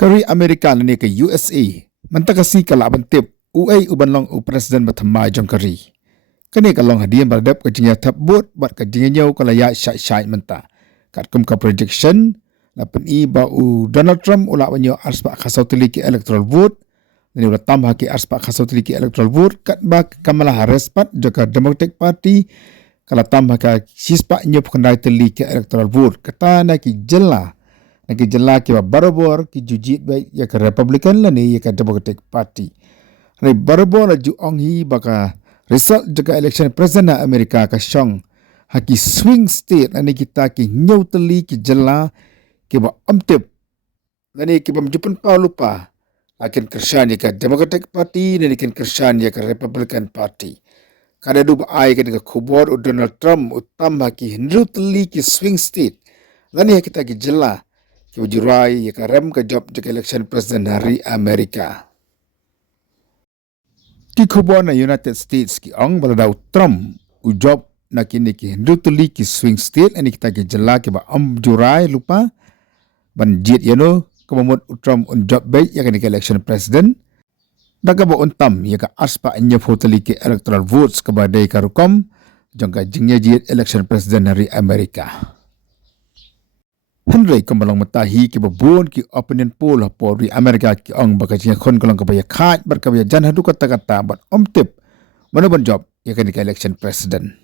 Kari Amerika ni ke USA, mentakasi kalaban tip uai uban long u presiden bertemai jong kari. Kini kalong hadian berdap kejinya tabut buat kejinya nyau kalaya syai-syai mentah. Kat kum ka prediction, lapan i bau Donald Trump ulak banyo arspa khasau teliki electoral vote, dan ulah tambah ki arspa khasau teliki electoral vote, kat bak Kamala Harris pat juga Democratic Party, kalau tambah ka sispa nyup kendai teliki electoral vote, kata nak ki jela ki barabor ki jujit baik ya ke Republican lah ni ya ke Democratic Party. Ni barabor la ju ong hi baka result juga election presiden Amerika ka syong haki swing state ni kita ki nyau teli ki jela ki ba amtip. Ni ki ba menjupan pau lupa. Lakin kersan ya ke Democratic Party ni kin kersan ya ke Republican Party. Kada du ba ai ke kubor Donald Trump utam haki hendru teli ki swing state. Ni kita ki jela ki jurai ya ke rem ke job juga election presiden hari Amerika. Ki kubor na United States ki ong baladau Trump u job na kini ki hendru teli ki swing state ani kita ki jela ki ba jurai lupa ban jit yano kemamut Trump un job baik ya ke election presiden daga ba untam ya ka aspa nya hoteli ki electoral votes ke badai karukom jangka jingnya jit election presiden hari Amerika. Henry kembalang matahi ki babon ki opinion poll di Amerika ki ong bakajinya kon kolong kabaya khat berkabaya jan hadu kata-kata bat omtip mana ban job ya ke election presiden.